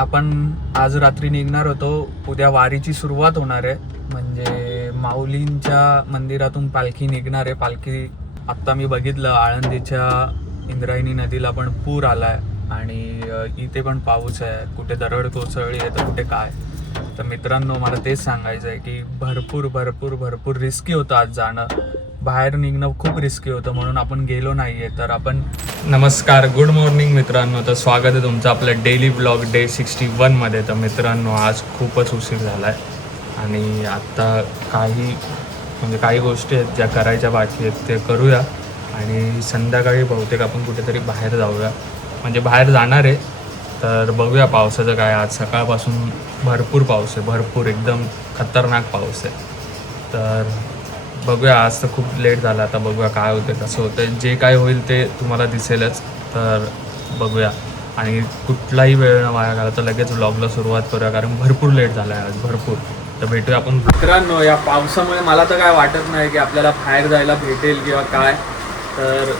आपण आज रात्री निघणार होतो. उद्या वारीची सुरुवात होणार आहे. म्हणजे माऊलींच्या मंदिरातून पालखी निघणार आहे. पालखी आत्ता मी बघितलं, आळंदीच्या इंद्रायणी नदीला पण पूर आलाय आणि इथे पण पाऊस आहे. कुठे दरड कोसळली आहे तर कुठे काय. तर मित्रांनो, मला तेच सांगायचं आहे की भरपूर भरपूर भरपूर रिस्की होतं आज जाणं. बाहेर निघणं खूप रिस्की होतं, म्हणून आपण गेलो नाहीये. तर आपण नमस्कार, गुड मॉर्निंग मित्रांनो. तर स्वागत आहे तुमचं आपलं डेली ब्लॉग डे 61 मध्ये. तर मित्रांनो, आज खूपच उशीर झाला आहे आणि आत्ता काही गोष्टी आहेत ज्या करायच्या बाकी आहेत ते करूया आणि संध्याकाळी बहुतेक आपण कुठेतरी बाहेर जाऊया. म्हणजे बाहेर जाणार आहे. तर बघूया पावसाचं काय. आज सकाळपासून भरपूर पाऊस आहे, भरपूर एकदम खतरनाक पाऊस आहे. तर बघूया, आज तर खूप लेट झाला. आता बघूया काय होतं, कसं होतं. जे काय होईल ते तुम्हाला दिसेलच. तर बघूया आणि कुठलाही वेळ न वाया घालवता लगेच व्लॉगला सुरुवात करूया, कारण भरपूर लेट झाला आहे आज, भरपूर. तर भेटूया आपण. मित्रांनो, या पावसामुळे मला तर काय वाटत नाही की आपल्याला बाहेर जायला भेटेल किंवा काय. तर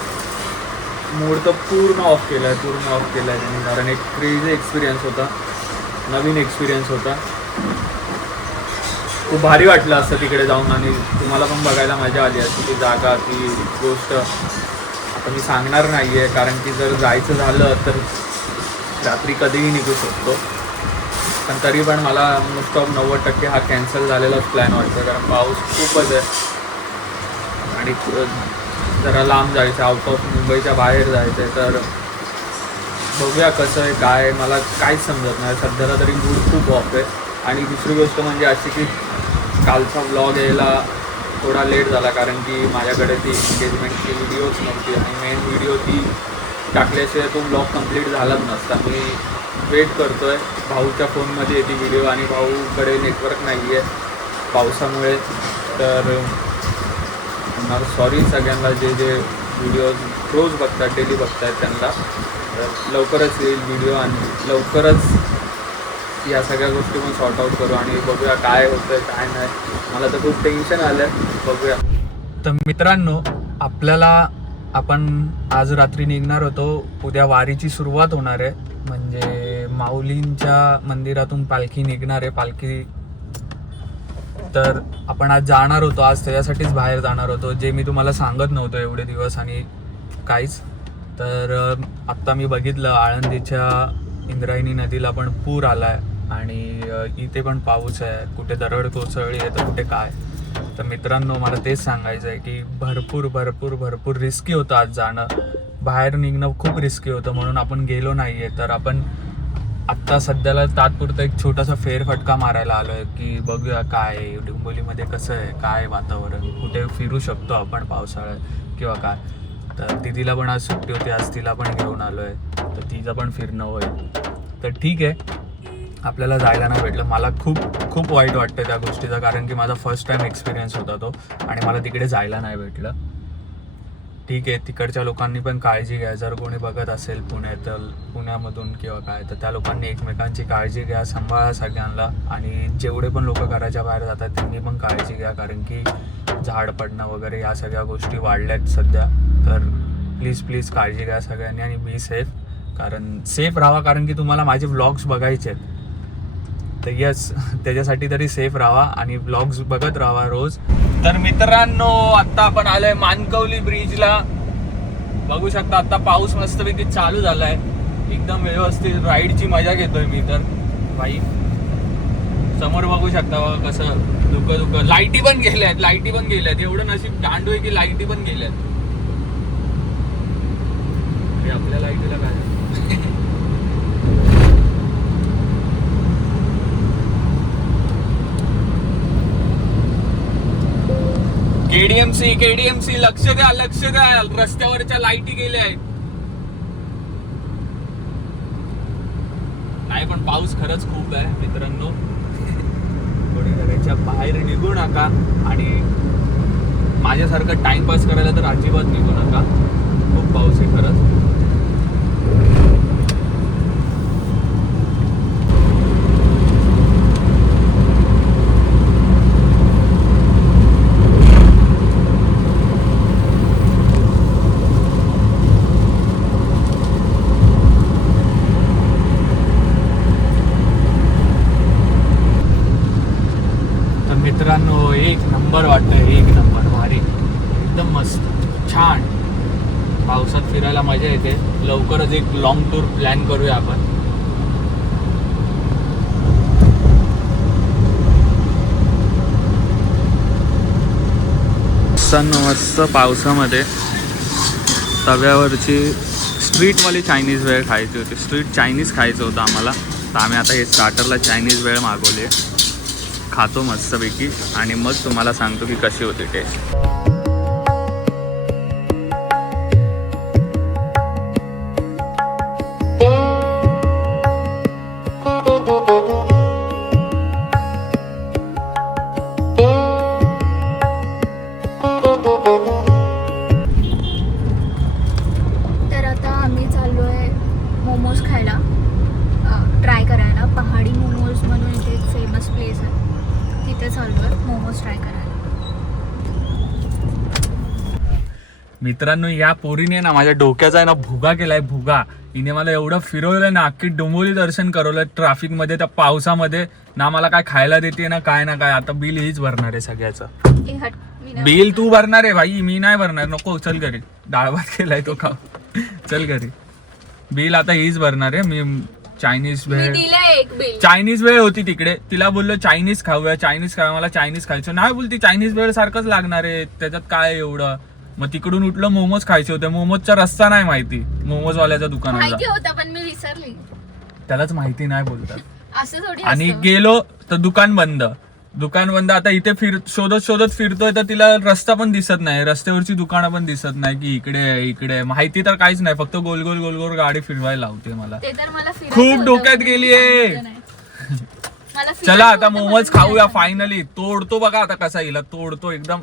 मूड तर पूर्ण ऑफ केला आहे, कारण एक क्रेझी एक्सपिरियन्स होता, नवीन एक्सपिरियन्स होता. खूप भारी वाटलं असतं तिकडे जाऊन आणि तुम्हाला पण बघायला मजा आली असती ती जागा, ती गोष्ट. आता मी सांगणार नाही आहे, कारण की जर जायचं झालं तर रात्री कधीही निघू शकतो. पण तरी पण मला मोस्ट ऑफ 90% हा कॅन्सल झालेलाच प्लॅन वाटतो, कारण पाऊस खूपच आहे आणि जरा लांब जायचं, आउट ऑफ मुंबईच्या बाहेर जायचं आहे. तर बघूया कसं आहे काय. मला काहीच समजत नाही सध्याला तरी. मूड खूप ऑफ आहे. आणि दुसरी गोष्ट म्हणजे अशी की कालचा व्लॉग यायला थोडा लेट झाला, कारण की माझ्याकडे ती एंगेजमेंटची व्हिडिओच नव्हती आणि मेन व्हिडिओ ती टाकल्याशिवाय तो व्लॉग कंप्लीट झालाच नसता. मी वेट करतो आहे, भाऊच्या फोनमध्ये येते व्हिडिओ आणि भाऊकडे नेटवर्क नाही आहे पावसामुळे. तर मला सॉरी सगळ्यांना जे व्हिडिओ रोज बघतात, डेली बघतायत त्यांना. तर लवकरच येईल व्हिडिओ आणि लवकरच या सगळ्या गोष्टी पण सॉर्ट आऊट करू आणि बघूया काय होतं आहे काय नाही. मला तर खूप टेन्शन आलं आहे, बघूया. तर मित्रांनो, आपण आज रात्री निघणार होतो. उद्या वारीची सुरुवात होणार आहे. म्हणजे माऊलींच्या मंदिरातून पालखी निघणार आहे. पालखी तर आपण आज जाणार होतो, आज त्याच्यासाठीच बाहेर जाणार होतो, जे मी तुम्हाला सांगत नव्हतो एवढे दिवस आणि काहीच. तर आत्ता मी बघितलं, आळंदीच्या इंद्रायणी नदीला पण पूर आलाय आणि इथे पण पाऊस आहे. कुठे दरड कोसळली आहे तर कुठे काय. तर मित्रांनो, मला तेच सांगायचं आहे की भरपूर भरपूर भरपूर रिस्की होतं आज जाणं. बाहेर निघणं खूप रिस्की होतं, म्हणून आपण गेलो नाहीये. तर आपण आत्ता सध्याला तात्पुरता एक छोटासा फेरफटका मारायला आलो आहे की बघूया काय डोंबिवलीमध्ये कसं आहे, काय वातावरण, कुठे फिरू शकतो आपण पावसाळ्यात किंवा काय. तर दीदीला पण आज सुट्टी होती, आज तिला पण घेऊन आलो आहे, तर तिचं पण फिरणं होईल. तर ठीक आहे, आपल्याला जायला नाही भेटलं. मला खूप खूप वाईट वाटतं त्या गोष्टीचा, कारण की माझा फर्स्ट टाईम एक्सपिरियन्स होता तो आणि मला तिकडे जायला नाही भेटलं. ठीक आहे, तिकडच्या लोकांनी पण काळजी घ्या. जर कोणी बघत असेल पुण्यामधून किंवा काय, तर त्या लोकांनी एकमेकांची काळजी घ्या, सांभाळा सगळ्यांना. आणि जेवढे पण लोक घराच्या बाहेर जातात त्यांनी पण काळजी घ्या, कारण की झाड पडणं वगैरे या सगळ्या गोष्टी वाढल्यात सध्या. तर प्लीज काळजी घ्या सगळ्यांनी आणि बी सेफ. सेफ राहा, कारण की तुम्हाला माझे व्लॉग्स बघायचे आहेत. तर यस, त्याच्यासाठी तरी सेफ राहा आणि व्लॉग्स बघत राहा रोज. तर मित्रांनो, आता आपण आलोय मानकवली ब्रिजला. बघू शकता आता पाऊस मस्तपैकी चालू झालाय, एकदम व्यवस्थित राईडची मजा घेतोय मी. तर भाई समोर बघू शकता बघा कसं धुकं लाईटी पण गेल्यात. एवढं नशीब दांडू आहे की लाईटी पण गेल्यात. आपल्या लाईटीला काय केडीएमसी लक्ष द्या, रस्त्यावरच्या लाईटी गेल्या आहेत. नाही पण पाऊस खरंच खूप आहे मित्रांनो. थोडी घराच्या बाहेर निघू नका आणि माझ्यासारखं टाइमपास करायला तर अजिबात निघू नका. खूप पाऊस आहे खरंच. मित्रांनो एक नंबर वाटतं, एक नंबर भारी, एकदम मस्त छान. पावसात फिरायला मजा येते. लवकरच एक लॉंग टूर प्लॅन करूया आपण. मस्त पावसामध्ये तव्यावरची स्ट्रीटवाली चायनीज वेळ खायची होती. स्ट्रीट चायनीज खायचं होतं आम्हाला, तर आम्ही आता हे स्टार्टरला चायनीज वेळ मागवली. खातो मस्तपैकी आणि मग तुम्हाला सांगतो की कशी होती टेस्ट. तर आता आम्ही चाललो आहे मोमोज खायला, ट्राय करायला. पहाडी मोमोज म्हणून इथे एक फेमस प्लेस आहे, तिथे चाललो आहे मोमोज ट्राय करायला. मित्रांनो या पोरीने ना माझ्या डोक्याचा आहे ना भुगा केलाय, भुगा. हिने मला एवढं फिरवलंय ना, अख्खी डोंबिवली दर्शन करवलं ट्रॅफिकमध्ये, त्या पावसामध्ये. ना मला काय खायला देते ना काय ना काय. आता बिल हीच भरणार आहे सगळ्याचं. ए हट, मी नाही. बिल तू भरणार आहे भाई, मी नाही भरणार. नको, चल घरी. डाळ भात केलाय तो खाऊ, चल घरी. बिल आता हीच भरणार आहे. मी चायनीज मी वेळ, दिलंय एक बिल. चायनीज वेळ होती तिकडे, तिला बोललो चायनीज खाऊया, चायनीज खाऊया. मला चायनीज खायचं नाही बोलती. चायनीज वेळ सारखंच लागणार आहे, त्याच्यात काय एवढं. मग तिकडून उठलं, मोमोज खायचे होते. मोमोजचा रस्ता नाही माहिती मोमोजवाल्याच्या दुकानाला, माहिती होतं पण मी विसरली. त्यालाच माहिती नाही बोलतात. असं थोडी आणि असतं. गेलो तर दुकान बंद, दुकान बंद. आता इथे शोधत शोधत फिरतोय तर तिला रस्ता पण दिसत नाही, रस्त्यावरची दुकानं पण दिसत नाही की इकडे आहे, इकडे आहे. माहिती तर काहीच नाही, फक्त गोल गोल गोल गोल गाडी फिरवायला लावते मला. ते तर मला फिरायचं खूप होतं, डोक्यात पण मी गेलीये. सांगितलं नाही. मला फिरायचं चला आता होतं, मोमोज पण मी खाऊया नाही फायनली. तोडतो बघा आता कसा हिला तोडतो, एकदम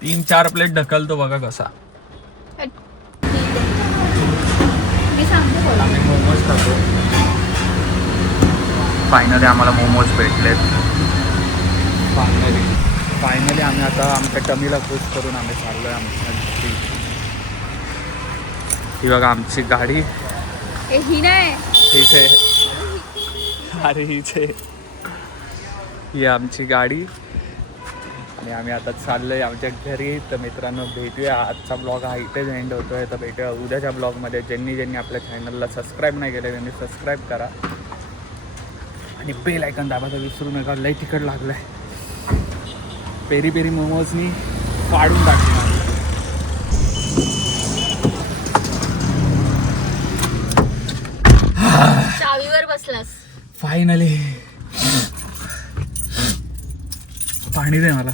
3-4 प्लेट ढकलतो बघा कसा. सांगितलं. मी सांगते बोला. आम्ही मोमोज खातो. फायनली आम्हाला मोमोज भेटलेत. फायनली आम्ही आता आमच्या टमीला खुश करून आम्ही चाललोय आमच्या घरी. ही बघा आमची गाडी ए, ही नाही. इथे. अरे हिचे, ही आमची गाडी आणि आम्ही आता चाललोय आमच्या घरी. तर मित्रांनो भेटूया. आजचा ब्लॉग हा इथेच एंड होतोय. तर भेटूया उद्याच्या ब्लॉगमध्ये. ज्यांनी आपल्या चॅनलला सबस्क्राईब नाही केलं त्यांनी सबस्क्राईब करा आणि बेल आयकॉन दाबायला विसरू नका. लय तिखट लागलाय. पेरी पेरी मोमोजनी काढून टाकले. चावीवर बसलास. फायनली पाणी दे मला.